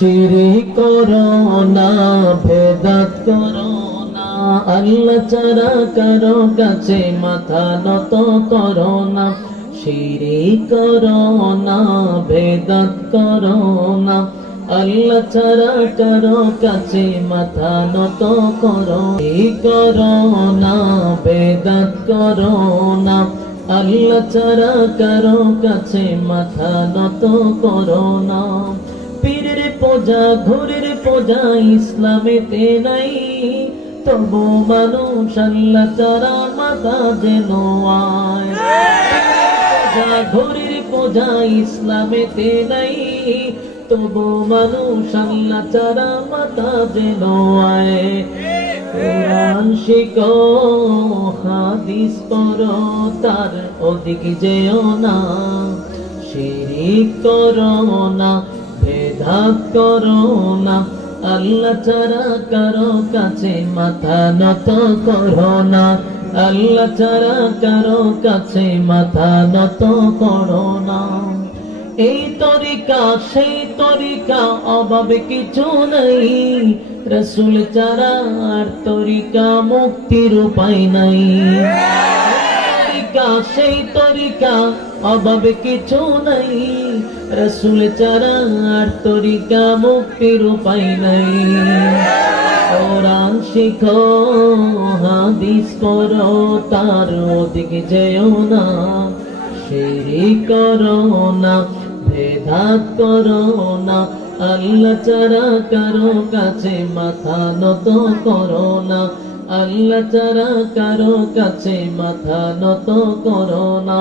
Siri করো না ভেদাত করো না, আল্লাহ চারা কারও কাছে মাথা নত করো না। শিরি করো না ভেদাত করো না, আল্লাহ চারা কারও কাছে মাথা নত করো। এই করো না বেদাত করো না, আল্লাহ চারা কারও কাছে মাথা নত করো না। পীরের পূজা ঘুরের পূজা ইসলামেতে নাই। তবু মানুষ আল্লাহ চারা মাথা যেন আয়। ঘুরের পূজা ইসলামেতে নাই। তবু মানুষ আল্লাহ চারা মাথা যেন আয়। কোরআন হাদিস তার অধিক যেও না। শিরিক করো না ভেদাত করো না, আল্লাহ চারা কারও কাছে মাথা নত করো না। আল্লাহ চারা কারও কাছে মাথা নত করো না। এই তরিকা, সেই তরিকা, অভাবে কিছু নাই। রসুল চারা আর তরিকা মুক্তির উপায় নাই। সেই তরিকা, অভাবে কিছু নাই। রসুল চারা আর তরিকা মুক্তির উপায় নাই। কোরআন শিখো, হাদিস করো তার ওদিকে যেও না। শিরিক করো না, ভেদাত চারা কারও কাছে মাথা নত করো আল্লাহ যারা কারও কাছে মাথা নত করো না।